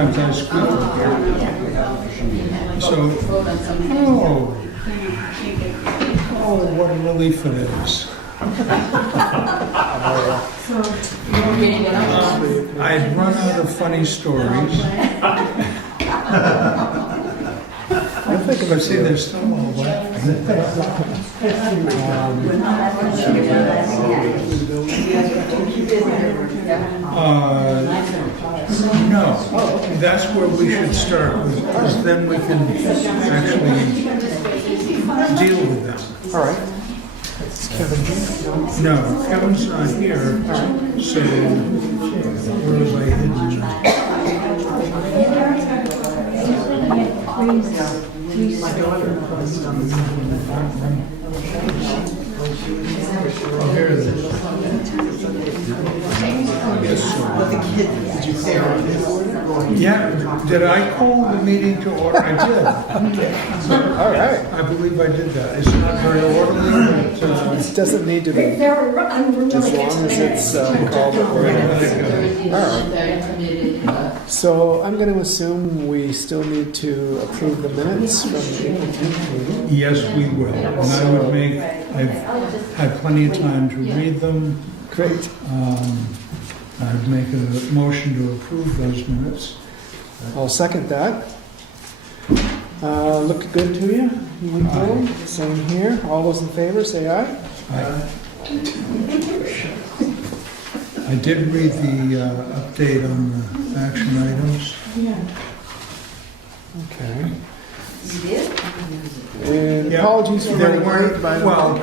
sometimes I squeal. So, oh, what a relief it is. I'd run out of funny stories. I think if I see there's still all left. No, that's where we should start, because then we can actually deal with them. All right. Kevin, No, Kevin's not here, so where have I hidden? Oh, here it is. Yes, sir. did you say Yeah, did I call the meeting to order? I did. all right. I believe I did that. It's not very orderly, but It doesn't need to be, as long as it's called to order. All right. So I'm going to assume we still need to approve the minutes from the April 10th meeting. yes, we will. And I would make, I've had plenty of time to read them. Great. I'd make a motion to approve those minutes. I'll second that. Look good to you? You went through them? Same here. All those in favor, say aye. I did read the update on the action items. Okay. You did? And Yeah, apologies for there running weren't- late, by the way. Well,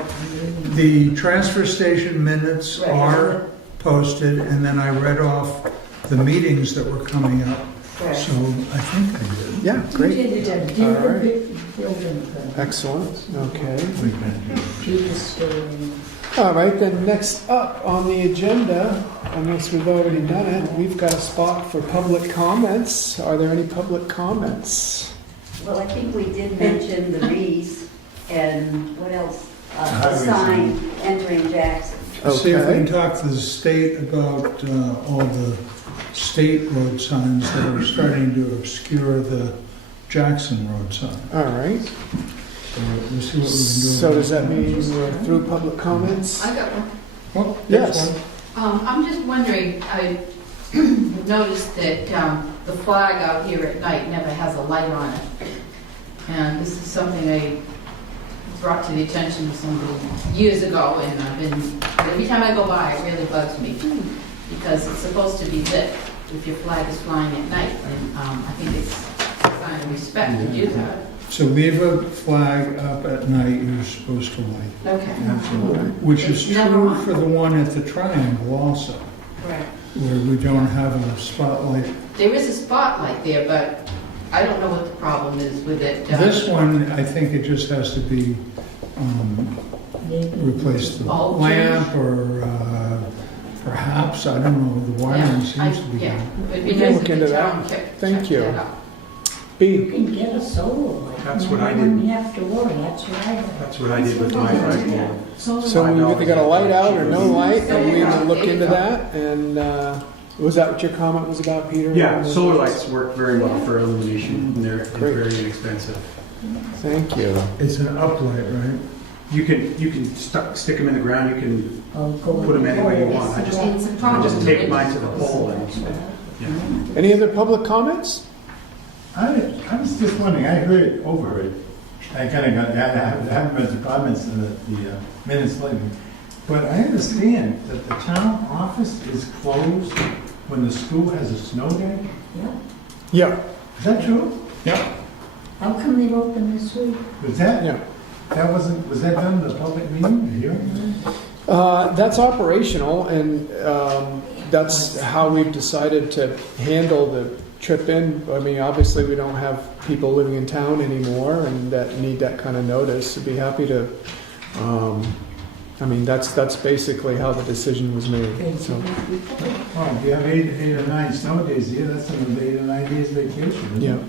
the transfer station minutes Right. are posted, and then I read off the meetings that were coming up. Right. So I think I did. Yeah, great. Did All right. the building thing. Excellent. Okay. Peter's story. All right, then next up on the agenda, unless we've already done it, we've got a spot for public comments. Are there any public comments? Well, I think we did mention the wreaths and what else? The Highway sign entering Jackson. See if we can Okay. talk to the state about all the state road signs that are starting to obscure the Jackson road sign. All right. So we'll see what we can do. So does that mean we're through public comments? I got one. Oh, Yes. that's one. I'm just wondering, I noticed that the flag out here at night never has a light on it. And this is something I brought to the attention of somebody years ago, and I've been, every time I go by, it really bugs me. Because it's supposed to be lit if your flag is flying at night, and I think it's a sign of respect to do that. So leave a flag up at night, you're supposed to light. Okay. Which is Never true mind. for the one at the triangle also, Correct. where we don't have a spotlight. There is a spotlight there, but I don't know what the problem is with it. This one, I think it just has to be replace the Bulb lamp or perhaps, I don't know, the wiring seems to be Yeah, good. it'd We be can nice look if into the that. town kept. Thank checked you. that out. You B. can get a solar light. That's what I You did. wouldn't have to worry, that's what I did. That's what I did with my flagpole. So we've either got a light out or no light, and we will look into that. And was that what your comment was about, Peter? Yeah, solar lights work very well for illumination, and they're Great. very inexpensive. Thank you. It's an uplight, right? You can stick them in the ground, you can I'll go put them any way you with want. I just, It's a I problem. just tape mine to the pole and, yeah. Any other public comments? I was just wondering, I heard it over it. I kind of got, I haven't read the comments in the minutes lately. But I understand that the town office is closed when the school has a snow day. Yeah. Yeah. Is that true? Yep. How come they're open this week? Was that, Yeah. was that done in the public meeting, a hearing? That's operational, and that's how we've decided to handle the trip in. I mean, obviously, we don't have people living in town anymore and that need that kind of notice. I'd be happy to, I mean, that's basically how the decision was made. So, Well, if you have eight or nine snow days a year, that's another 8 or 9 days vacation. isn't yeah. it?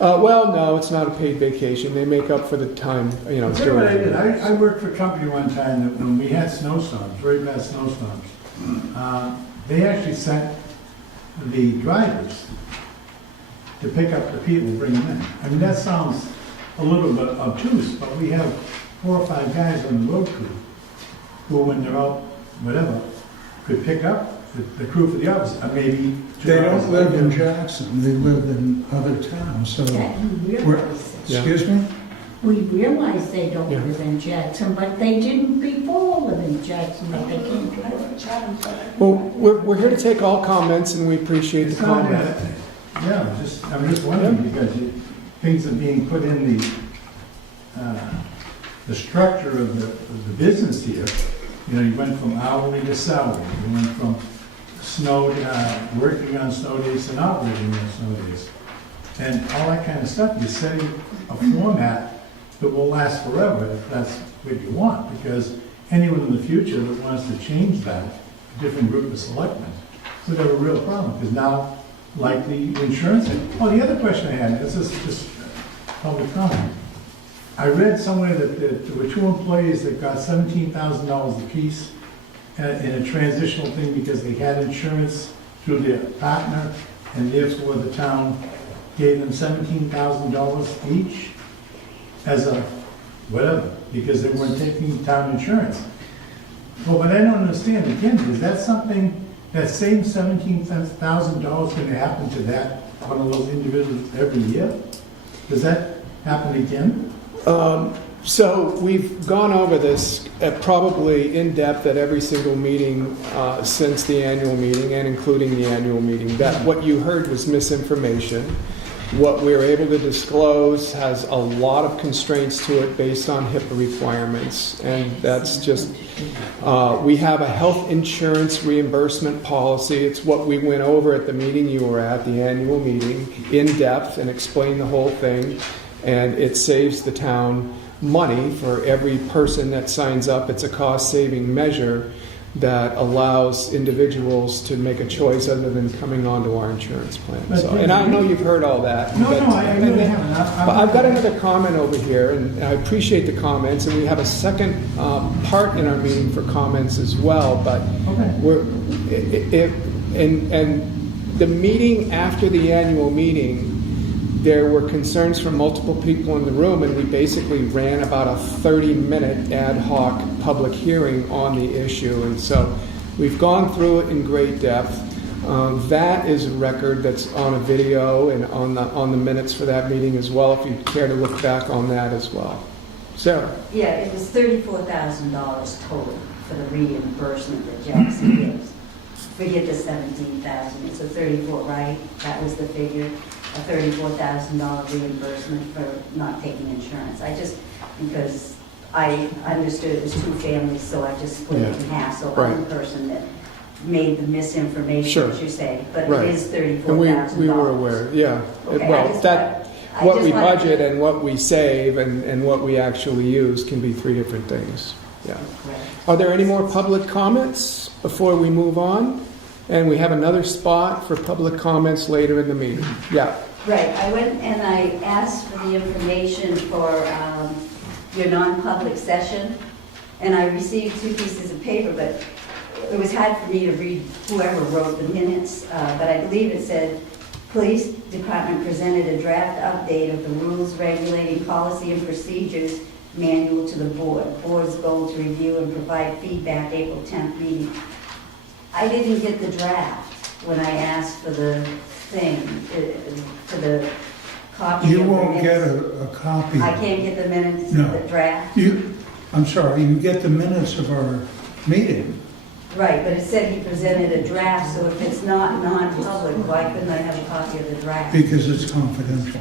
Well, no, it's not a paid vacation. They make up for the time, you know. I'll tell you what I did. during- I worked for a company one time that when we had snowstorms, very bad snowstorms, they actually sent the drivers to pick up the people, bring them in. I mean, that sounds a little bit obtuse, but we have 4 or 5 guys on the road crew who, when they're out, whatever, could pick up the crew for the office, maybe 2 They hours don't live in later. Jackson, they live in other towns, so, That we we're- realize. Yeah. excuse me? We realize they don't Yeah. live in Jackson, but they didn't before live in Jackson, but they came to work. Well, we're here to take all comments, and we appreciate the It's not comment. that, yeah, I'm just wondering, because things are being put in the structure of the business here. You know, you went from hourly to salary, you went from working on snow days to not working on snow days. And all that kind of stuff, you're setting a format that will last forever if that's what you want, because anyone in the future that wants to change that, a different group of selectmen, would have a real problem, because now, like the insurance, oh, the other question I had, this is just public comment. I read somewhere that there were 2 employees that got $17,000 apiece in a transitional thing because they had insurance through their partner, and therefore the town gave them $17,000 each as a whatever, because they weren't taking town insurance. Well, what I don't understand, again, is that something, that same $17,000 going to happen to that, one of those individuals every year? Does that happen again? So we've gone over this probably in depth at every single meeting since the annual meeting and including the annual meeting. That what you heard was misinformation. What we're able to disclose has a lot of constraints to it based on HIPAA requirements, and that's just, we have a health insurance reimbursement policy. It's what we went over at the meeting you were at, the annual meeting, in depth, and explained the whole thing, and it saves the town money for every person that signs up. It's a cost-saving measure that allows individuals to make a choice other than coming onto our insurance plan. So, and I know you've heard all that. No, but- I really haven't. but I've got another comment over here, and I appreciate the comments, and we have a second part in our meeting for comments as well, but Okay. and the meeting after the annual meeting, there were concerns from multiple people in the room, and we basically ran about a 30-minute ad hoc public hearing on the issue. And so we've gone through it in great depth. That is a record that's on a video and on the minutes for that meeting as well, if you care to look back on that as well. Sarah? Yeah, it was $34,000 total for the reimbursement that Jackson gives. Forget the 17,000, it's a 34, right? That was the figure, a $34,000 reimbursement for not taking insurance. Because I understood it was 2 families, so I just split it in half. So I'm the person that made the misinformation, Sure. as you say, but Right. it is $34,000. And we were aware, yeah. Okay, Well, I what just we wanted- budget and what we save and what we actually use can be 3 different things. Yeah. Right. Are there any more public comments before we move on? And we have another spot for public comments later in the meeting. Yeah. Right, I went and I asked for the information for your non-public session, and I received 2 pieces of paper, but it was hard for me to read whoever wrote the minutes, but I believe it said, Police Department presented a draft update of the rules regulating policy and procedures manual to the board. Board's goal to review and provide feedback April 10th meeting. I didn't get the draft when I asked for the thing, for the copy You of the won't get minutes. a copy. I can't get the minutes, No. the draft? I'm sorry, you get the minutes of our meeting. Right, but it said he presented a draft, so if it's not non-public, why couldn't I have a copy of the draft? Because it's confidential.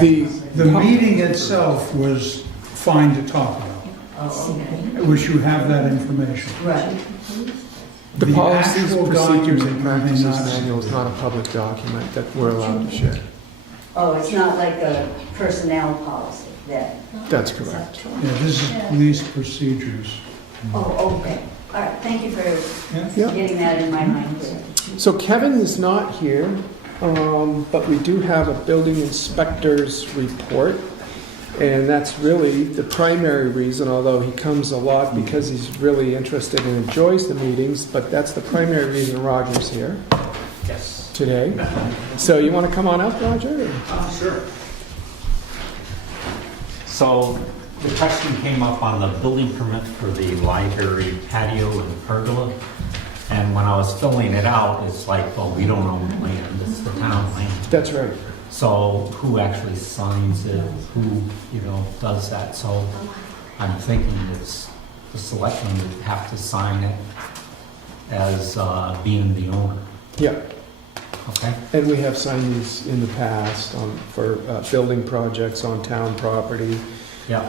The, The meeting itself was fine to talk about. Oh, okay. I wish you have that information. Right, the policies, actual procedures, and document may practices not- manual is not a public document that we're allowed to share. oh, it's not like a personnel policy that, That's correct. Yeah, this is police procedures. oh, okay. All right, thank you for Yeah. getting that in my mind clear. So Kevin is not here, but we do have a building inspector's report. And that's really the primary reason, although he comes a lot because he's really interested and enjoys the meetings, but that's the primary reason Roger's here. Yes. today. So you want to come on up, Roger? Sure. So the question came up on the building permit for the library patio and pergola. And when I was filling it out, it's like, well, we don't own the land, it's the town land. That's right. So who actually signs it, who, does that? So I'm thinking it's the selectmen would have to sign it as being the owner, Yeah. okay? And we have signed these in the past for building projects on town property. Yeah.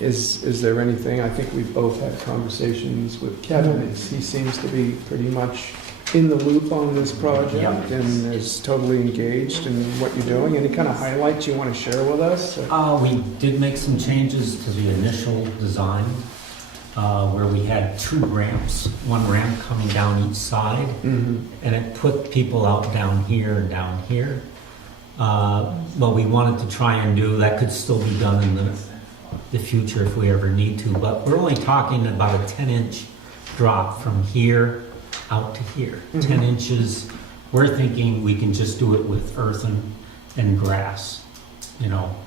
Is there anything, I think we've both had conversations with Kevin, he seems to be pretty much in the loop on this project Yeah. and is totally engaged in what you're doing. Any kind of highlights you want to share with us? We did make some changes to the initial design, where we had 2 ramps, 1 ramp coming down each side, Mhm. and it put people out down here and down here. But we wanted to try and do, that could still be done in the future if we ever need to, but we're only talking about a 10-inch drop from here out to here, 10 inches. We're thinking we can just do it with earth and grass,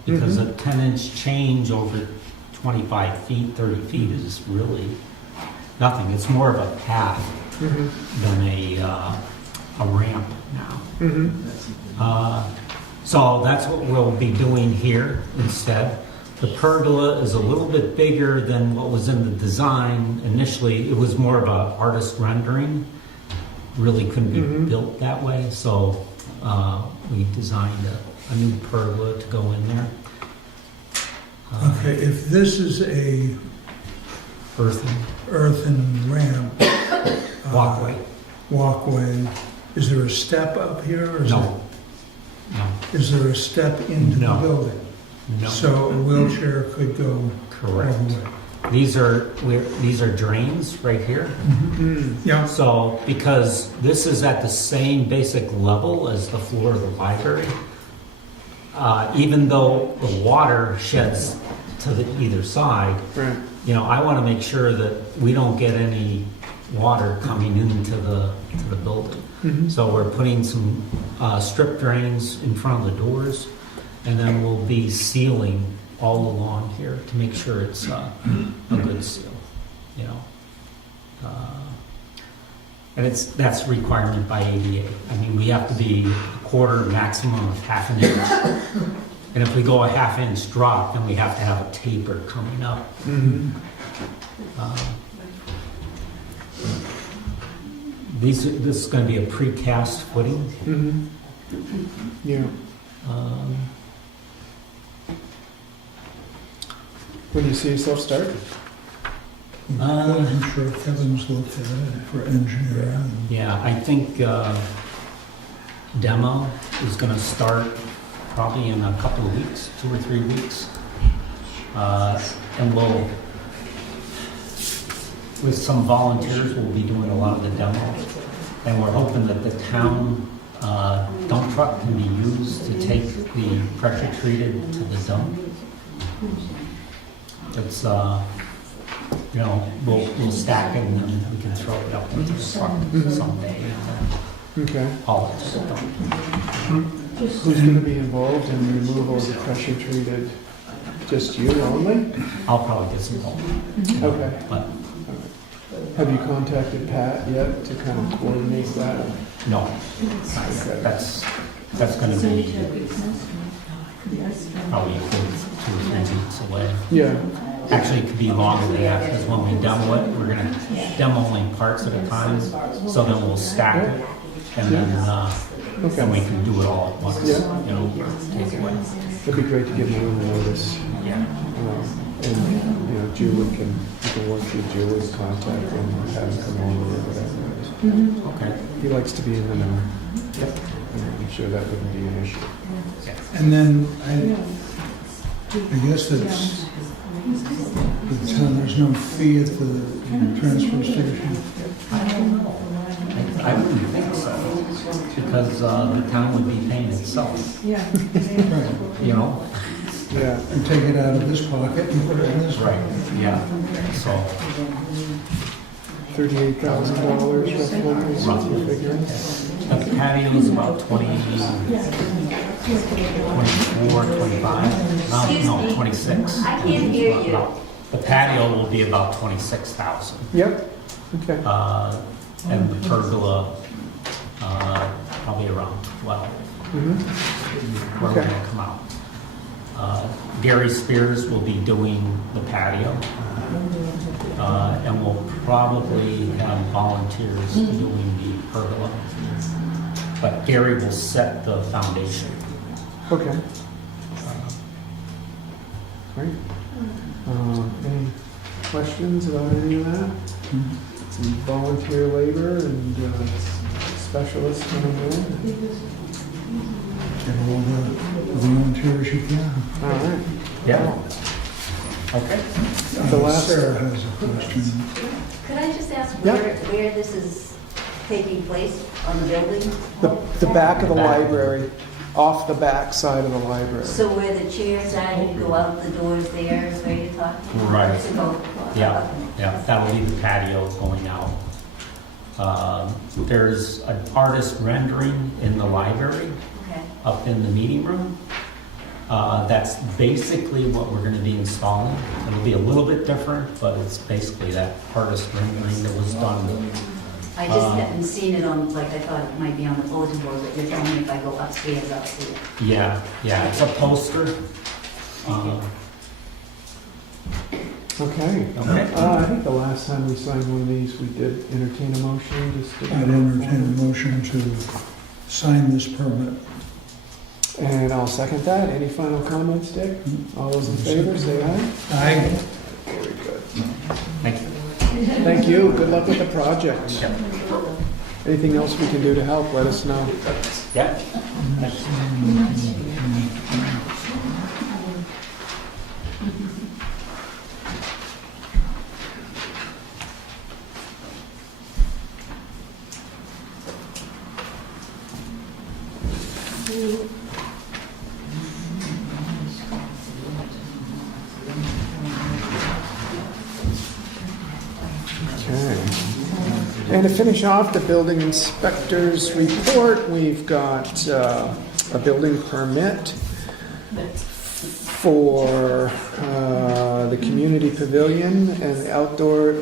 because a 10-inch change over 25 feet, 30 feet is really nothing. It's more of a path Mhm. than a ramp now. Mhm. So that's what we'll be doing here instead. The pergola is a little bit bigger than what was in the design. Initially, it was more of an artist rendering. Really couldn't be Mhm. built that way, so we designed a new pergola to go in there. Okay, if this is a earthen ramp. Walkway, is there a step up here? Or No. Is there a step into the No. building? No, So a wheelchair could go all correct. the way? These are drains right here. Mm. Yeah, So, because this is at the same basic level as the floor of the library, even though the water sheds to either side, Right. I want to make sure that we don't get any water coming into the building. Mhm. So we're putting some strip drains in front of the doors, and then we'll be sealing all along here to make sure it's a good seal, And that's a requirement by ADA. I mean, we have to be a quarter, maximum of half an inch. And if we go a half-inch drop, then we have to have a taper coming up. Mhm. This is going to be a precast footing. Mhm. Yeah. When do you see yourself starting? I wasn't sure if Kevin's looked at it for engineering. Yeah, I think demo is going to start probably in a couple of weeks, 2 or 3 weeks. And with some volunteers, we'll be doing a lot of the demo. And we're hoping that the town dump truck can be used to take the pressure treated to the dump. It's, we'll stack it and then we can throw it up into the truck someday and then Okay. haul it to the dump. Who's going to be involved in the removal of the pressure treated? Just you only? I'll probably get some help. Okay. But Have you contacted Pat yet to kind of coordinate that? no, Okay. that's going to be probably a good 2 or 3 weeks away. Yeah. Actually, it could be longer than that, because when we demo it, we're gonna demo only parts at a time, so then we'll stack it, and then we can do it all at once, Yeah. take it away. It'd be great to give him a little notice. Yeah. And, Julie you can work with Julie's contact and have him come over or whatever. Okay. He likes to be in the know. Yep. I'm sure that wouldn't be an issue. And then I guess it's, there's no fee at the transfer station. I wouldn't think so, because the town would be paying itself, Right. Yeah. And take it out of this pocket and put it in this Right, pocket. yeah, so, $38,000 roughly is what you're figuring? The patio's about 24, 25, Excuse no, me. 26. I can't hear you. The patio will be about 26,000. Yep, okay. And the pergola, probably around 12. Mhm. Where we're gonna come out. Gary Spears will be doing the patio. And we'll probably have volunteers doing the pergola. But Gary will set the foundation. Okay. Great. Any questions about any of that? Some volunteer labor and specialists coming in? Get all the volunteers you can. All right. Yeah. Okay. The last- Sarah has a question. Could I just ask Yeah. where this is taking place on the building? The back of the library, off the back side of the library. So where the chairs are, you go out the doors there, is where you're talking? Right. To go- Yeah, okay. yeah, that'll be the patio going out. There's an artist rendering in the library Okay. up in the meeting room. That's basically what we're gonna be installing. It'll be a little bit different, but it's basically that artist rendering that was done. I just haven't seen it on, like, I thought it might be on the bulletin board, but you're telling me if I go upstairs, I'll see it. Yeah, it's a poster. Okay. Okay. I think the last time we signed one of these, we did entertain a motion, just to... I'd entertain a motion to sign this permit. And I'll second that. Any final comments, Dick? All those in favor, say aye. Aye. Very good. Thank you. Thank you. Good luck with the project. Yep. Anything else we can do to help, let us know. Yeah. Okay. And to finish off the building inspector's report, we've got a building permit for the community pavilion and outdoor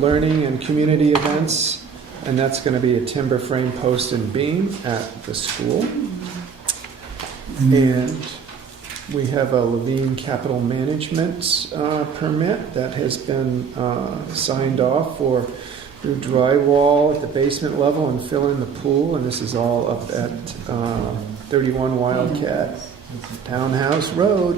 learning and community events. And that's going to be a timber frame post and beam at the school. And we have a Levine Capital Management permit that has been signed off for do drywall at the basement level and fill in the pool. And this is all up at 31 Wildcat Townhouse Road.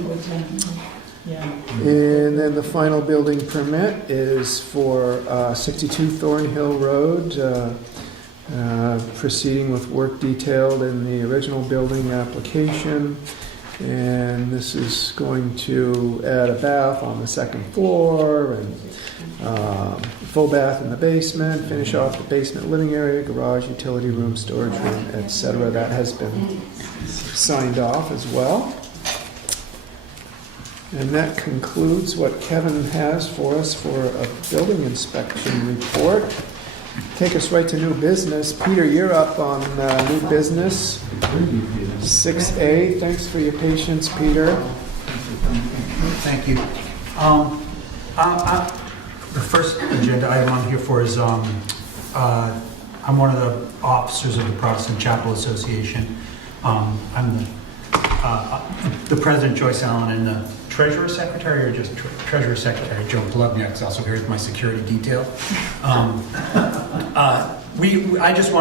And then the final building permit is for 62 Thornhill Road, proceeding with work detailed in the original building application. And this is going to add a bath on the second floor and full bath in the basement, finish off the basement living area, garage, utility room, storage room, etc. That has been signed off as well. And that concludes what Kevin has for us for a building inspection report. Take us right to new business. Peter, you're up on new business. 6A. Thanks for your patience, Peter. Thank you. The first agenda item I'm here for is I'm one of the officers of the Protestant Chapel Association. I'm the president, Joyce Allen, and the treasurer secretary, or just treasurer secretary, Joe Polubniak is also here with my security detail. We just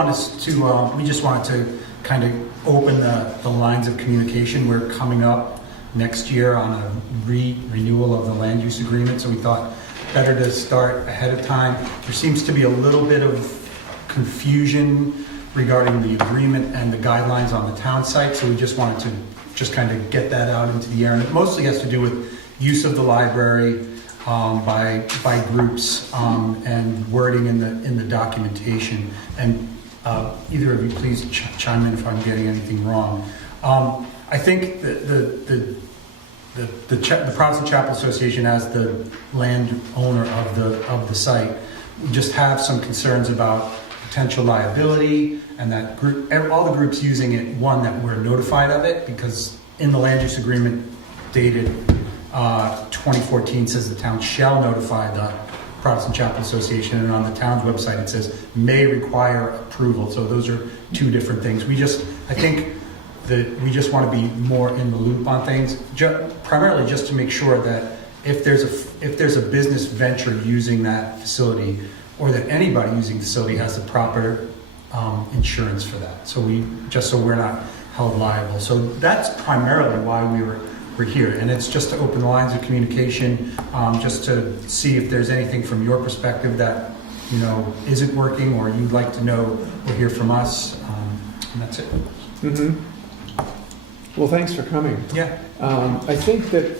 wanted to kind of open the lines of communication. We're coming up next year on a renewal of the land use agreement, so we thought better to start ahead of time. There seems to be a little bit of confusion regarding the agreement and the guidelines on the town site, so we just wanted to kind of get that out into the air. And it mostly has to do with use of the library by groups and wording in the documentation. And either of you please chime in if I'm getting anything wrong. I think the Protestant Chapel Association, as the landowner of the site, we just have some concerns about potential liability, and that group, all the groups using it, one, that we're notified of it, because in the land use agreement dated 2014 says the town shall notify the Protestant Chapel Association, and on the town's website it says may require approval. So those are two different things. I think that we just want to be more in the loop on things, primarily just to make sure that if there's a business venture using that facility, or that anybody using the facility has the proper insurance for that. So we're not held liable. So that's primarily why we're here, and it's just to open the lines of communication, just to see if there's anything from your perspective that isn't working, or you'd like to know or hear from us, and that's it. Mm-hmm. Well, thanks for coming. Yeah. I think that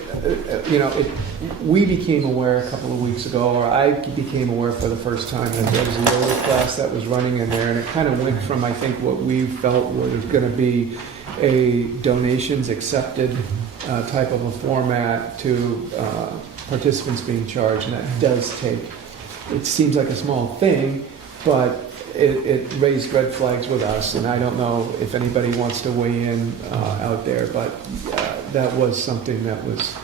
we became aware a couple of weeks ago, or I became aware for the first time, that there was a yoga class that was running in there, and it kind of went from, I think, what we felt was going to be a donations accepted type of a format to participants being charged, and that does take, it seems like a small thing, but it raised red flags with us, and I don't know if anybody wants to weigh in out there, but that was something that was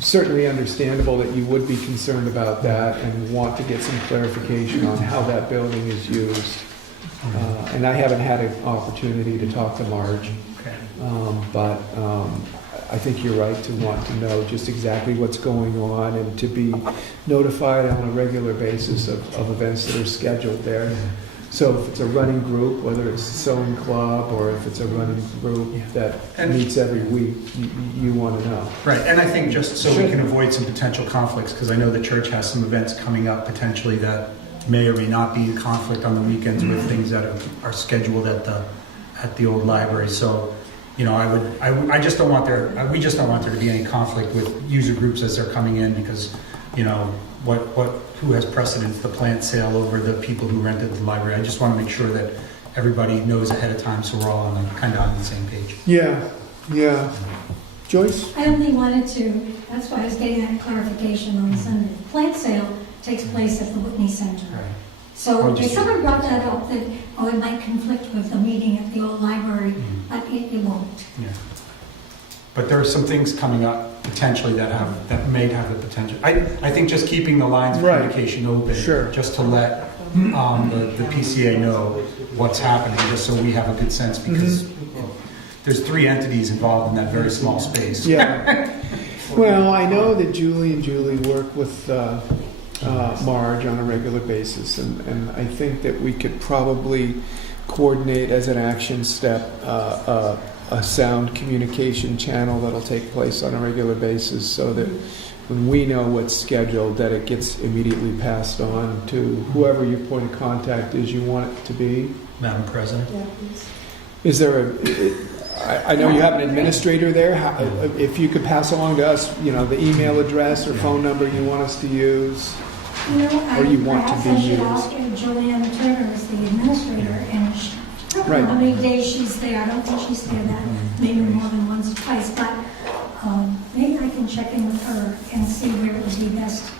certainly understandable, that you would be concerned about that and want to get some clarification on how that building is used. And I haven't had an opportunity to talk to Marge, but I think you're right to want to know just exactly what's going on, and to be notified on a regular basis of events that are scheduled there. So if it's a running group, whether it's a sewing club or if it's a running group that meets every week, you want to know. Right, and I think just so we can avoid some potential conflicts, because I know the church has some events coming up potentially that may or may not be a conflict on the weekends with things that are scheduled at the old library. So, I just don't want we just don't want there to be any conflict with user groups as they're coming in, because, who has precedence, the plant sale over the people who rented the library. I just want to make sure that everybody knows ahead of time, so we're all on the same page. Yeah. Joyce? I only wanted to, that's why I was getting that clarification on Sunday. The plant sale takes place at the Whitney Center. Right. So someone brought that up, that, it might conflict with the meeting at the old library, but it won't. Yeah. But there are some things coming up potentially that may have the potential. I think just keeping the lines of communication open, just to let the PCA know what's happening, just so we have a good sense, because there's 3 entities involved in that very small space. Yeah. Well, I know that Julie and Julie work with Marge on a regular basis, and I think that we could probably coordinate as an action step a sound communication channel that'll take place on a regular basis, so that when we know what's scheduled, that it gets immediately passed on to whoever your point of contact is you want it to be. Madam President? Is there I know you have an administrator there. If you could pass along to us, the email address or phone number you want us to use. Or you want to be used. Perhaps I should ask Juliana Turner is the administrator, and I don't know how many days she's there. I don't think she's there that maybe more than once or twice, but maybe I can check in with her and see where it would be best.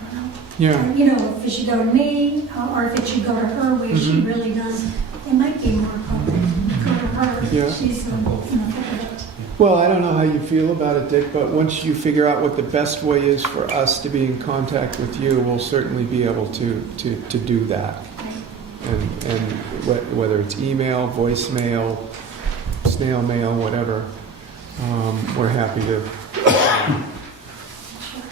I don't know. Yeah. If it should go to me, or if it should go to her, where she really does, it might be more appropriate to go to her. Yeah. She's thick of it. Well, I don't know how you feel about it, Dick, but once you figure out what the best way is for us to be in contact with you, we'll certainly be able to do that. And whether it's email, voicemail, snail mail, whatever, we're happy to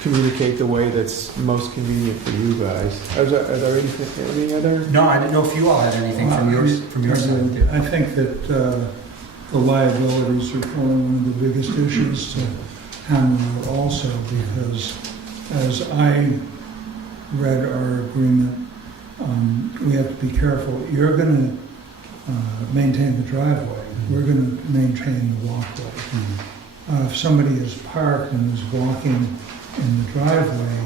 communicate the way that's most convenient for you guys. Are there any other? No, I didn't know if you all had anything from your side. I think that the liabilities are probably one of the biggest issues to hammer out also, because as I read our agreement, we have to be careful. You're going to maintain the driveway. We're going to maintain the walkway. If somebody is parked and is walking in the driveway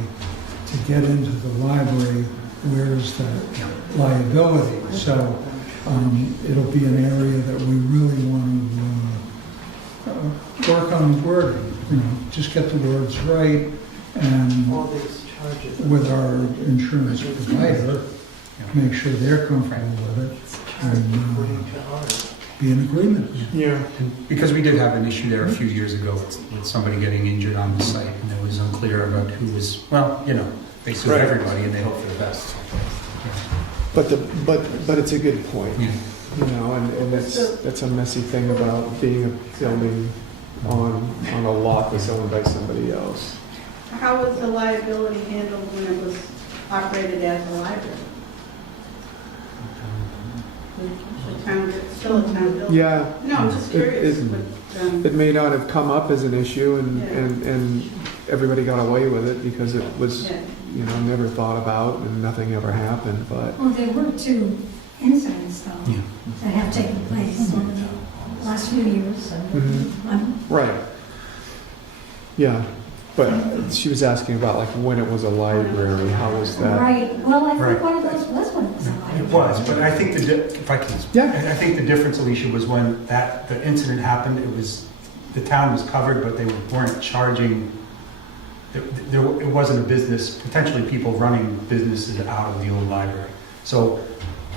to get into the library, where's that liability? So it'll be an area that we really want to work on the wording. Just get the words right, and with our insurance provider, make sure they're comfortable with it, and be in agreement. Yeah. And because we did have an issue there a few years ago with somebody getting injured on the site, and it was unclear about who was, well, they sued Right. everybody and they hope for the best. But it's a good point. Yeah. And that's a messy thing about being a building on a lot that's owned by somebody else. How was the liability handled when it was operated as a library? The town, it's still a town building. Yeah, No, I'm just It- curious. it- but, it may not have come up as an issue, Yeah. and everybody got away with it because it was, yeah. never thought about and nothing ever happened, but, Well, there were two incidents, though, Yeah. that have taken place over the last few years. right. Yeah, but she was asking about like when it was a library, how was that? Right, well, I Right. think one of those was when it was a library. It was, but I think if I can, Yeah. I think the difference, Alicia, was when the incident happened, the town was covered, but they weren't charging. It wasn't a business, potentially people running businesses out of the old library. So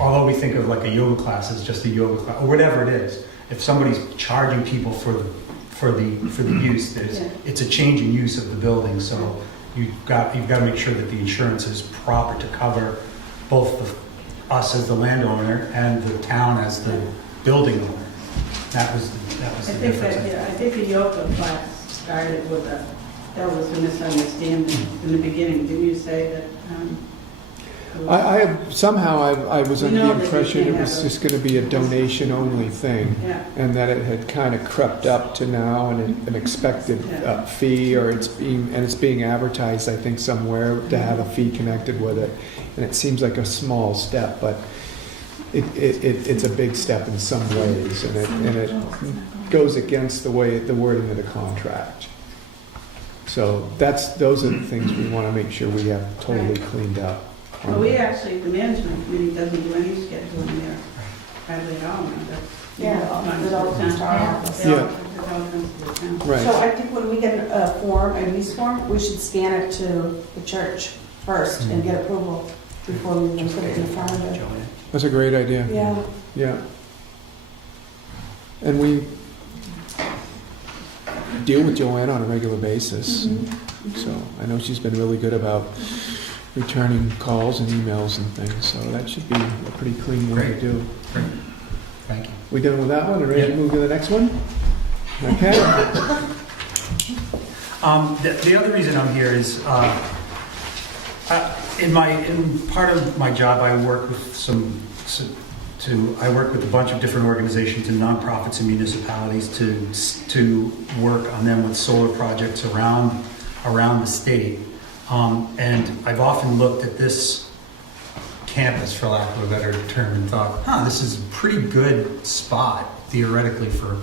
although we think of like a yoga class as just a yoga class, or whatever it is, if somebody's charging people for the use, it's a change in use of the building. So you've got to make sure that the insurance is proper to cover both us as the landowner and the town as the building owner. That was the difference. I think the yoga class started with that was a misunderstanding in the beginning. Didn't you say that? I was We under know the that you impression can't it was have just gonna be a donation-only thing. Yeah. And that it had kind of crept up to now an expected fee, or it's being advertised, I think, somewhere to have a fee connected with it. And it seems like a small step, but it's a big step in some ways, and it goes against the wording of the contract. So those are the things we want to make sure we have totally cleaned up. Well, the management committee doesn't do any scheduling there, hardly at all. It all comes to our office. It all Yeah. comes to the town. Right. So I think when we get a lease form, we should scan it to the church first and get approval before we even put it in the calendar. That's a great idea. Yeah. Yeah. And we deal with Joanne on a regular basis. So I know she's been really good about returning calls and emails and things, so that should be a pretty clean way to Great. do. Great. Thank you. We done with that one, and ready to Yeah. move to the next one? Okay. The other reason I'm here is, in part of my job, I work with I work with a bunch of different organizations and nonprofits and municipalities to work on them with solar projects around the state. And I've often looked at this campus, for lack of a better term, and thought, this is a pretty good spot, theoretically, for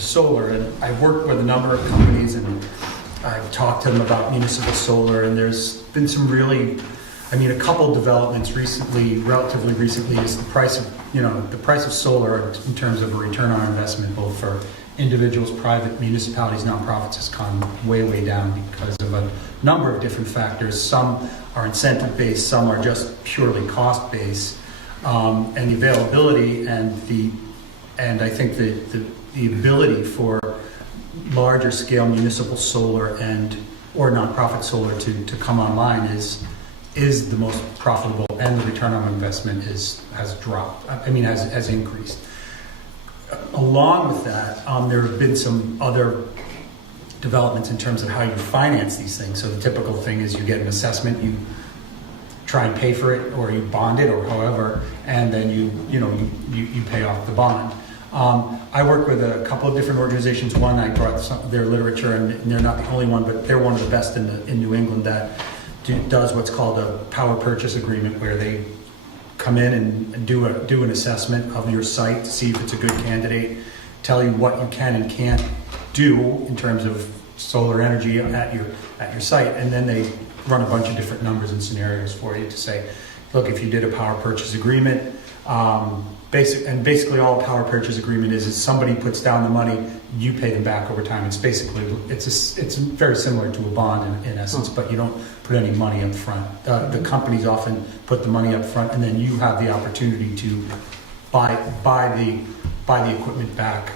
solar. And I've worked with a number of companies, and I've talked to them about municipal solar, and there's been some really, a couple developments relatively recently, is the price of solar in terms of a return on investment, both for individuals, private municipalities, nonprofits, has gone way, way down because of a number of different factors. Some are incentive-based, some are just purely cost-based, and the availability and I think the ability for larger scale municipal solar or nonprofit solar to come online is the most profitable, and the return on investment has dropped. Has increased. Along with that, there have been some other developments in terms of how you finance these things. So the typical thing is you get an assessment, you try and pay for it, or you bond it, or however, and then you pay off the bond. I work with a couple of different organizations. One, I brought their literature, and they're not the only one, but they're one of the best in New England that does what's called a power purchase agreement, where they come in and do an assessment of your site to see if it's a good candidate, tell you what you can and can't do in terms of solar energy at your site, and then they run a bunch of different numbers and scenarios for you to say, look, if you did a power purchase agreement, basically all a power purchase agreement is somebody puts down the money, you pay them back over time. It's very similar to a bond in essence, but you don't put any money up front. The companies often put the money up front, and then you have the opportunity to buy the equipment back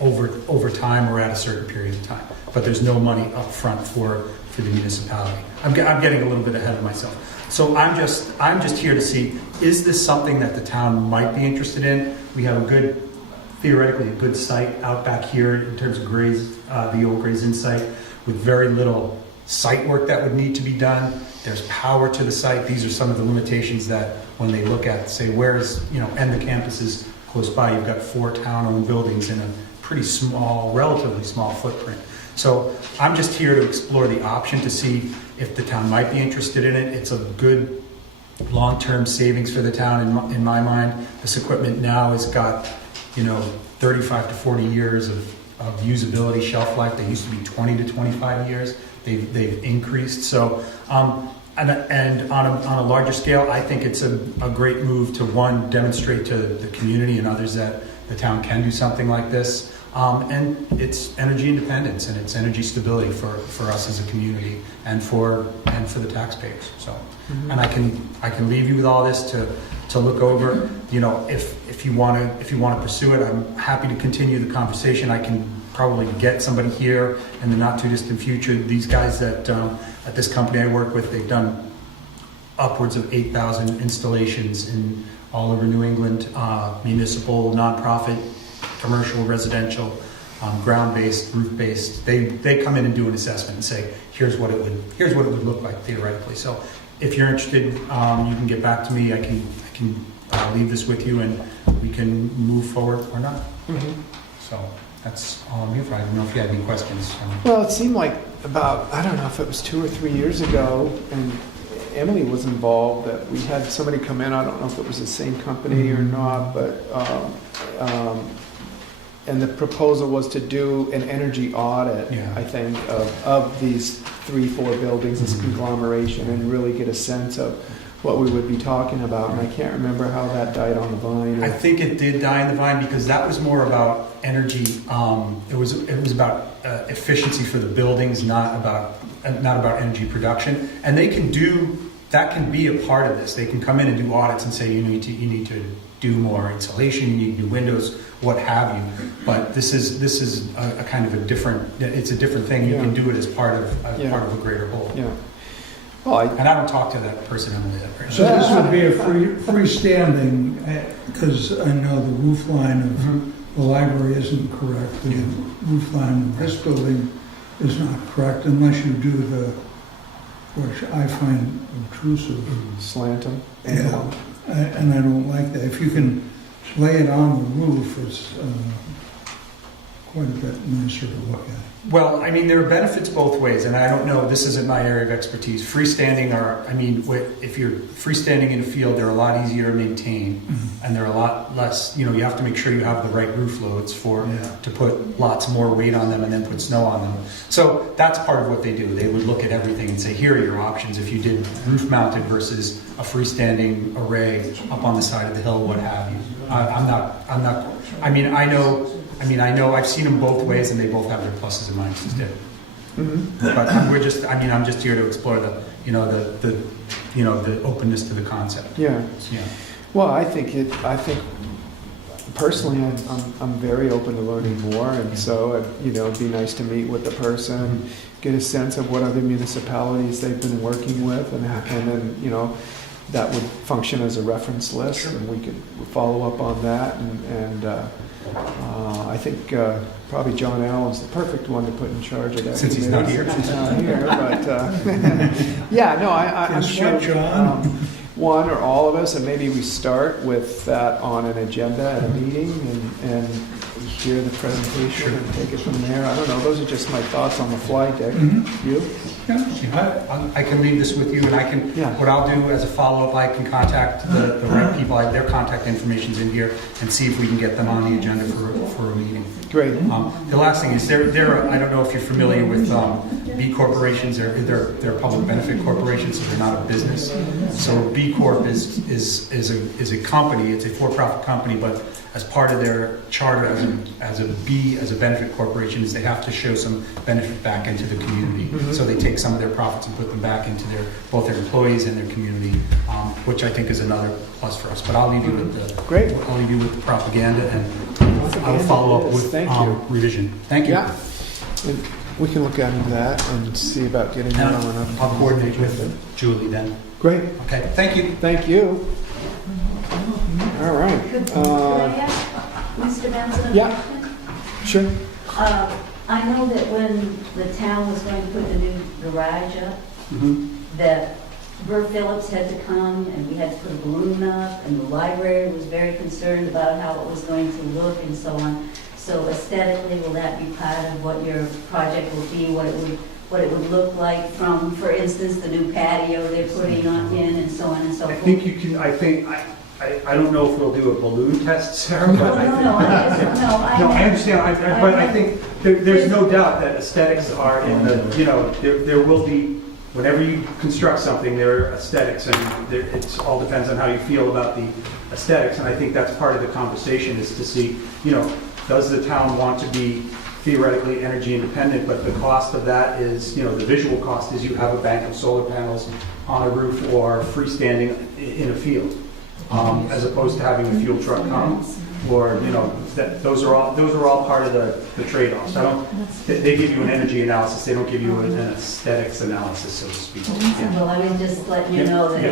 over time or at a certain period of time. But there's no money up front for the municipality. I'm getting a little bit ahead of myself. So I'm just here to see, is this something that the town might be interested in? We have theoretically a good site out back here in terms of the old Gray's Inn site, with very little site work that would need to be done. There's power to the site. These are some of the limitations that when they look at, say, and the campus is close by, you've got 4 town-owned buildings in a pretty small, relatively small footprint. So I'm just here to explore the option to see if the town might be interested in it. It's a good long-term savings for the town in my mind. This equipment now has got, 35 to 40 years of usability shelf life. They used to be 20 to 25 years. They've increased. So, and on a larger scale, I think it's a great move to, one, demonstrate to the community and others that the town can do something like this. And it's energy independence and it's energy stability for us as a community and for the taxpayers. So, and I can leave you with all this to look over. If you want to pursue it, I'm happy to continue the conversation. I can probably get somebody here in the not too distant future. These guys at this company I work with, they've done upwards of 8,000 installations in all over New England, municipal, nonprofit, commercial, residential, ground-based, roof-based. They come in and do an assessment and say, here's what it would look like theoretically. So if you're interested, you can get back to me. I can leave this with you, and we can move forward or not. So that's all I'm here for. I don't know if you had any questions. Well, it seemed like I don't know if it was 2 or 3 years ago, and Emily was involved, that we had somebody come in. I don't know if it was the same company or not, but and the proposal was to do an energy audit, I think, of these 3-4 buildings, this conglomeration, and really get a sense of what we would be talking about. And I can't remember how that died on the vine. I think it did die on the vine because that was more about energy. It was about efficiency for the buildings, not about energy production. And that can be a part of this. They can come in and do audits and say you need to do more insulation, you need new windows, what have you. But this is a kind of a different thing. You can do it as part of a greater whole. Yeah. Well, and I don't talk to that person Emily. So this would be a freestanding, because I know the roof line of the library isn't correct. The roof line of this building is not correct unless you do which I find obtrusive. Slantum. Yeah, and I don't like that. If you can lay it on the roof, it's quite a bit nicer to look at. Well, I mean, there are benefits both ways, and I don't know, this isn't my area of expertise. Freestanding if you're freestanding in a field, they're a lot easier to maintain, and they're a lot less, you have to make sure you have the right roof loads to put lots more weight on them and then put snow on them. So that's part of what they do. They would look at everything and say, here are your options if you did roof mounted versus a freestanding array up on the side of the hill, what have you. I know I've seen them both ways, and they both have their pluses and minuses too. But I'm just here to explore the openness to the concept. Yeah. Well, I think personally, I'm very open to learning more, and so it'd be nice to meet with the person, get a sense of what other municipalities they've been working with, and then that would function as a reference list, and we could follow up on that. And I think probably John Allen's the perfect one to put in charge of that. Since he's not here. But I'm sure John. one or all of us, and maybe we start with that on an agenda at a meeting and hear the presentation and take it from there. I don't know. Those are just my thoughts on the fly, Dick. You? I can leave this with you, and what I'll do as a follow-up, I can contact the right people. Their contact information's in here, and see if we can get them on the agenda for a meeting. Great. The last thing is, I don't know if you're familiar with B corporations. They're public benefit corporations, so they're not a business. So a B Corp is a company. It's a for-profit company, but as part of their charter as a benefit corporation, is they have to show some benefit back into the community. So they take some of their profits and put them back into both their employees and their community, which I think is another plus for us. But I'll leave you with the Great. I'll leave you with the propaganda, and I'll follow up with Thank you. revision. Thank you. Yeah. And we can look into that and see about getting that on up. I'll coordinate with Julie then. Great. Okay, thank you. Thank you. All right. Could I ask Mr. Benson a Yeah. question? Sure. I know that when the town was going to put the new garage up, Mhm. that Bert Phillips had to come and we had to put a balloon up, and the library was very concerned about how it was going to look and so on. So aesthetically, will that be part of what your project will be, what it would look like from, for instance, the new patio they're putting on in and so on and so I forth? think you can, I don't know if we'll do a balloon test, Sarah, but No, I think. no, I understand, but I think there's no doubt that aesthetics are in the, there will be, whenever you construct something, there are aesthetics, and it all depends on how you feel about the aesthetics, and I think that's part of the conversation, is to see, does the town want to be theoretically energy independent, but the cost of that is, the visual cost is you have a bank of solar panels on a roof or freestanding in a field, as opposed to having a fuel truck come, or, those are all part of the trade-offs. They give you an energy analysis, they don't give you an aesthetics analysis, so to speak. Yeah. Well, I was just letting you know that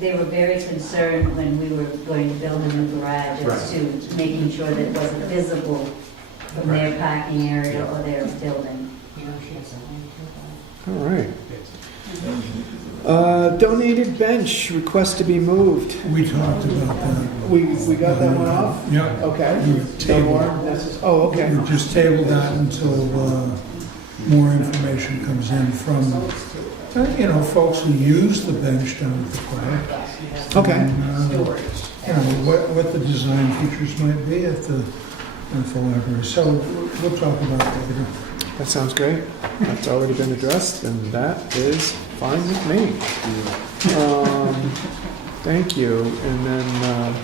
they were very concerned when we were going to build a new garage as to making sure that it wasn't visible from their parking area or their building. All right. Donated bench request to be moved. We talked about that. We got that one off? Yeah. Okay. We No tabled more? Oh, okay. We just tabled that until more information comes in from, folks who use the bench down at the park. Okay. And, what the design features might be at the library. So we'll talk about that later. That sounds great. That's already been addressed, and that is fine with me. Thank you. And then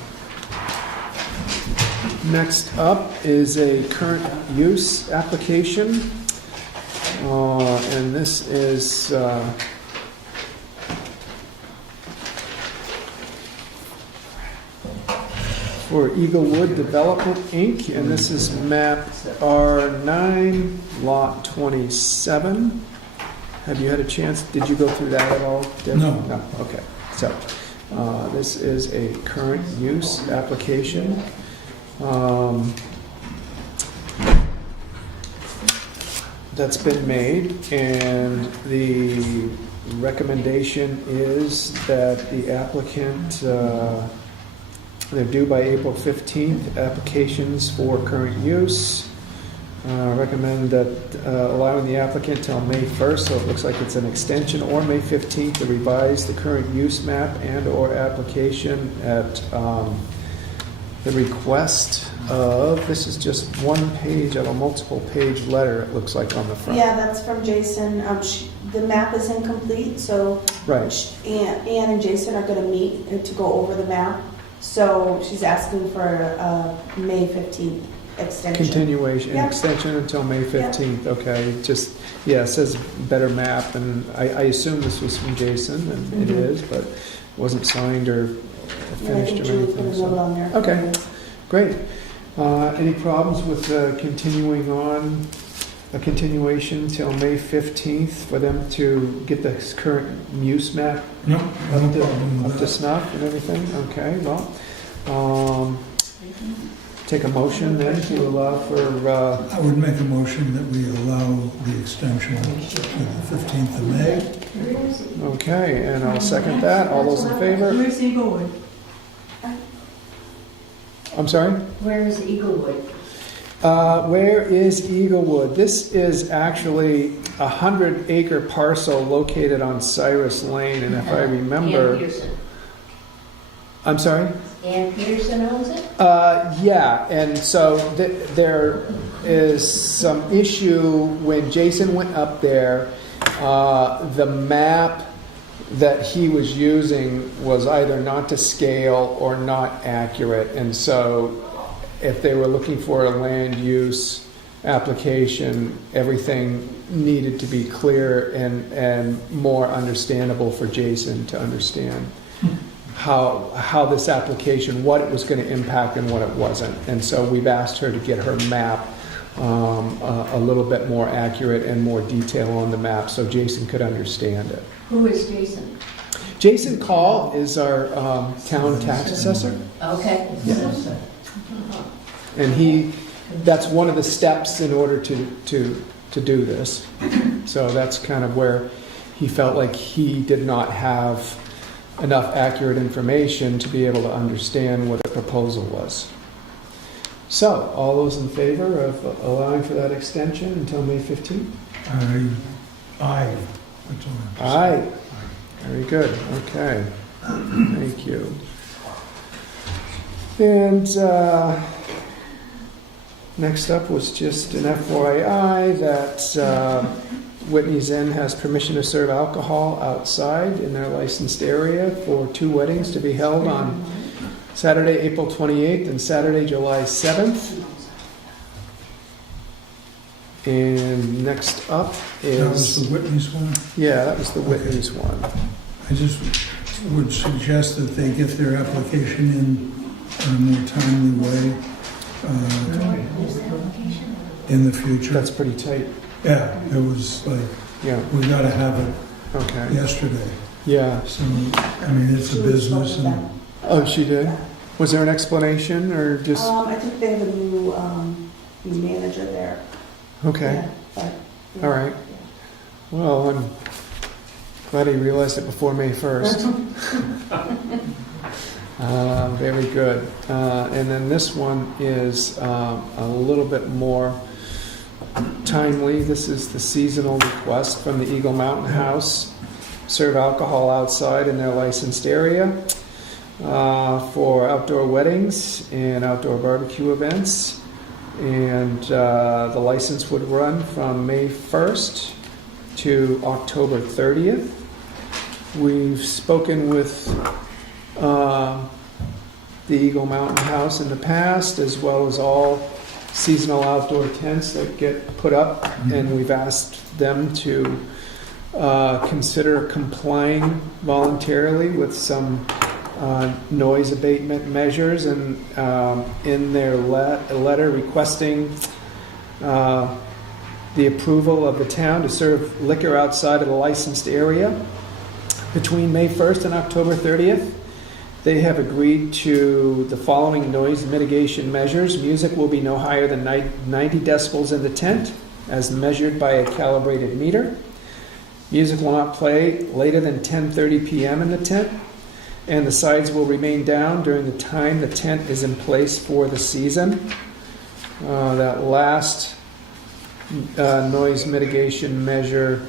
next up is a current use application. And this is for Eaglewood Development, Inc., and this is map R9, lot 27. Have you had a chance, did you go through that at all, Deb? No. Okay, so this is a current use application. That's been made, and the recommendation is that the applicant, they're due by April 15th, applications for current use. Recommend that allowing the applicant till May 1st, so it looks like it's an extension, or May 15th to revise the current use map and/or application at the request of, this is just one page of a multiple page letter, it looks like on the front. Yeah, that's from Jason. The map is incomplete, so Right. Ann and Jason are going to meet to go over the map. So she's asking for a May 15th extension. Continuation, Yeah. extension until May 15th, okay. Just, it says better map, and I assume this was from Jason, and it is, but it wasn't signed or Yeah, I finished think or Julie put a anything. note So. on there. Okay. Great. Any problems with continuing on, a continuation till May 15th for them to get the current use map No, no up problem with to that. snuff and everything? Okay, well, take a motion then to allow for, I would make a motion that we allow the extension to the 15th of May. okay, and I'll second that. All those in favor? Where's Eaglewood? I'm sorry? Where is Eaglewood? Where is Eaglewood? This is actually a 100-acre parcel located on Cyrus Lane, and if I remember... Ann Peterson. I'm sorry? Ann Peterson owns it? Yeah, and so there is some issue when Jason went up there, the map that he was using was either not to scale or not accurate, and so if they were looking for a land use application, everything needed to be clear and more understandable for Jason to understand how this application, what it was going to impact and what it wasn't. And so we've asked her to get her map a little bit more accurate and more detail on the map so Jason could understand it. Who is Jason? Jason Call is our town tax assessor. Okay. And that's one of the steps in order to do this. So that's kind of where he felt like he did not have enough accurate information to be able to understand what the proposal was. So, all those in favor of allowing for that extension until May 15th? Aye. That's all I have to say. Aye. Very good. Okay. Thank you. And next up was just an FYI that Whitney's Inn has permission to serve alcohol outside in their licensed area for 2 weddings to be held on Saturday, April 28th and Saturday, July 7th. And next up That was is... the Whitney's one. Yeah, that was the Whitney's one. I just would suggest that they get their application in a more timely way in the future. That's pretty tight. Yeah, it was like, Yeah. we gotta have it Okay. yesterday. Yeah. So, I mean, it's a business and, Oh, she did? Was there an explanation or just... I think they have a new manager there. Okay. Yeah, but, yeah. All right. Well, I'm glad he realized it before May 1st. Very good. And then this one is a little bit more timely. This is the seasonal request from the Eagle Mountain House. Serve alcohol outside in their licensed area for outdoor weddings and outdoor barbecue events. And the license would run from May 1st to October 30th. We've spoken with the Eagle Mountain House in the past, as well as all seasonal outdoor tents that get put up, and we've asked them to consider complying voluntarily with some noise abatement measures, and in their letter requesting the approval of the town to serve liquor outside of the licensed area between May 1st and October 30th. They have agreed to the following noise mitigation measures. Music will be no higher than 90 decibels in the tent, as measured by a calibrated meter. Music will not play later than 10:30 p.m. in the tent, and the sides will remain down during the time the tent is in place for the season. That last noise mitigation measure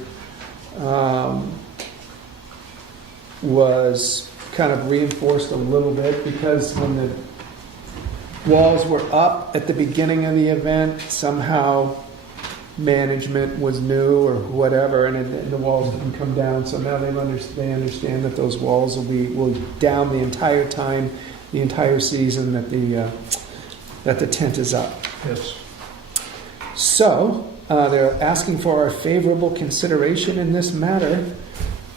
was kind of reinforced a little bit because when the walls were up at the beginning of the event, somehow management was new or whatever, and the walls didn't come down. So now they understand that those walls will be down the entire time, the entire season that the tent is up. yes. So they're asking for our favorable consideration in this matter.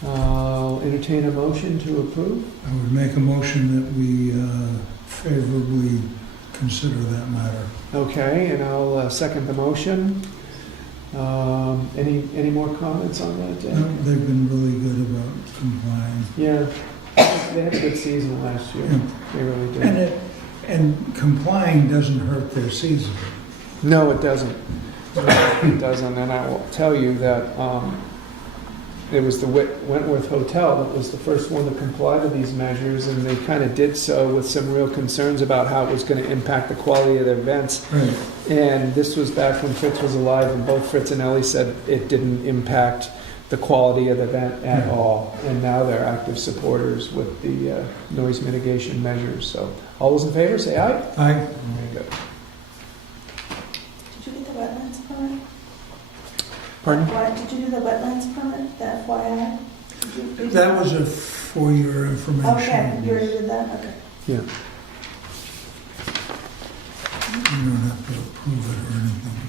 I'll entertain a motion to approve. I would make a motion that we favorably consider that matter. Okay, and I'll second the motion. Any more comments on that, Dan? No, they've been really good about complying. Yeah, they had a good season last year. Yeah. They really did. And complying doesn't hurt their season. No, it doesn't. It doesn't, and I will tell you that it was the Wentworth Hotel that was the first one to comply to these measures, and they kind of did so with some real concerns about how it was going to impact the quality of their events. Right. And this was back when Fritz was alive, and both Fritz and Ellie said it didn't impact the quality of the event at all. And now they're active supporters with the noise mitigation measures. So all those in favor, say aye. Aye. Very good. Did you get the wetlands permit? Pardon? Did you do the wetlands permit, the FYI? Did you- That was for your information. Okay, you already did that? Okay. Yeah. You don't have to approve it or anything.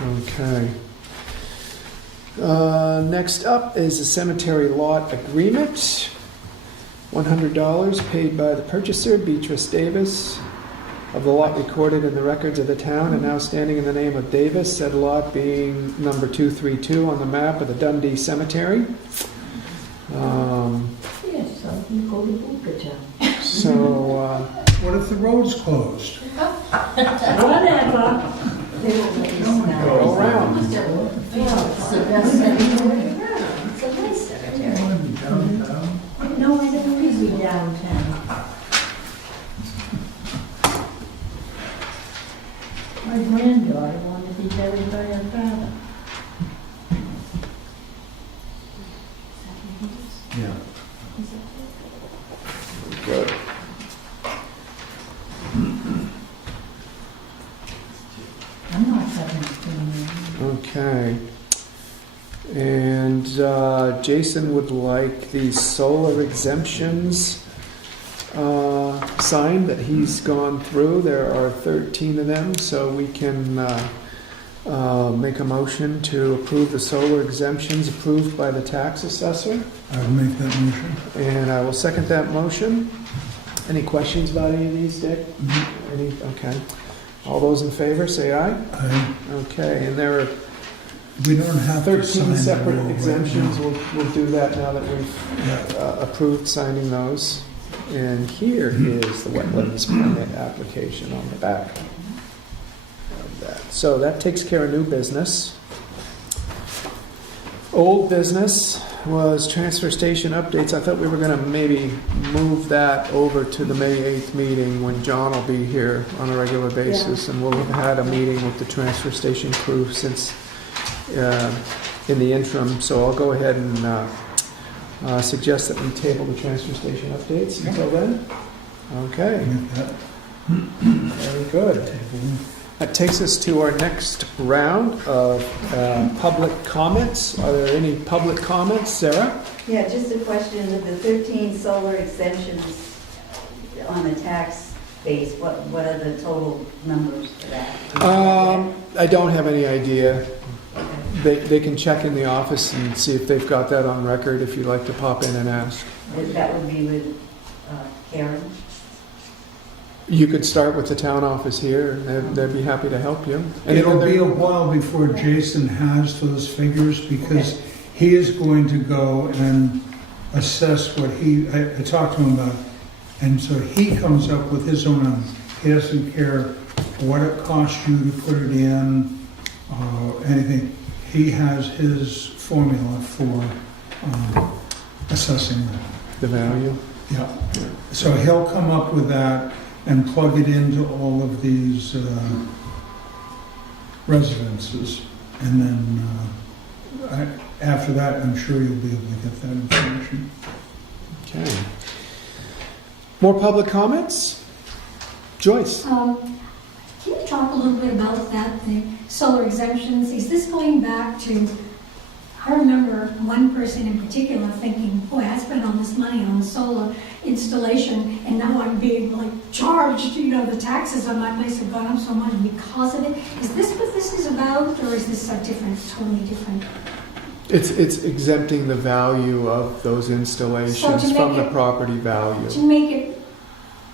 Okay. Next up is a cemetery lot agreement. $100 paid by the purchaser, Beatrice Davis, of the lot recorded in the records of the town and now standing in the name of Davis, said lot being number 232 on the map of the Dundee Cemetery. Yes, so you go to Bookatown. So, What if the road's closed? Whatever. They will let us know. go around. It's the best cemetery around. It's a nice cemetery. No, I don't want to be downtown. My granddaughter wanted to be buried by her father. Yeah. Good. I'm not 17. Okay. And Jason would like the solar exemptions signed that he's gone through. There are 13 of them, so we can make a motion to approve the solar exemptions approved by the tax assessor. I would make that motion. And I will second that motion. Any questions about any of these, Dick? Any? Okay. All those in favor, say aye. Okay, and there are We don't have to 13 sign the separate roll right exemptions. now. We'll do that now that we've approved signing those. And here is the wetlands permit application on the back of that. So that takes care of new business. Old business was transfer station updates. I thought we were going to maybe move that over to the May 8th meeting when John will be here on a regular basis. And we'll have had a meeting with the transfer station crew since in the interim. So I'll go ahead and suggest that we table the transfer station updates until then. Okay, Get that very good. table. That takes us to our next round of public comments. Are there any public comments, Sarah? Yeah, just a question of the 13 solar exemptions on the tax base, what are the total numbers for that? I don't have any idea. They can check in the office and see if they've got that on record, if you'd like to pop in and ask. That would be with Karen? You could start with the town office here, and they'd be happy to help you. And It'll they're- be a while before Jason has those figures because he is going to go and assess what I talked to him about. And so he comes up with his own number. He doesn't care what it costs you to put it in, anything. He has his formula for assessing that. the value. Yeah. So he'll come up with that and plug it into all of these residences. And then after that, I'm sure you'll be able to get that information. Okay. More public comments? Joyce? Can you talk a little bit about that, the solar exemptions? Is this going back to, I remember one person in particular thinking, boy, I spent all this money on solar installation and now I'm being charged, the taxes on my place have gone up so much because of it. Is this what this is about, or is this a totally different? It's exempting the value of those installations So to from make the it- property value. To make it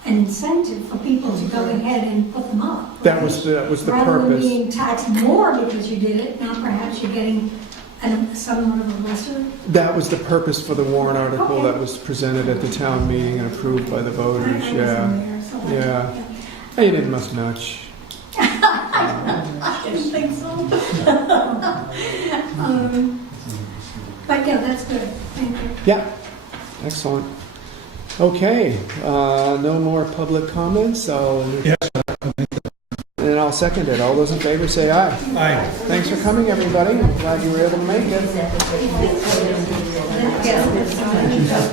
an incentive for people to go ahead and put them up. That was the Rather than purpose. being taxed more because you did it, now perhaps you're getting somewhat of a lesser. That was the purpose for the warrant article Okay. that was presented at the town meeting and approved by the I voters, wasn't yeah. there, so I- Yeah. Hey, you didn't must much. I didn't think so. But yeah, that's good. Thank you. Yeah, excellent. Okay, no more public comments. Yes. And I'll second it. All those in favor say aye. Aye. Thanks for coming, everybody. I'm glad you were able to make it. Yes.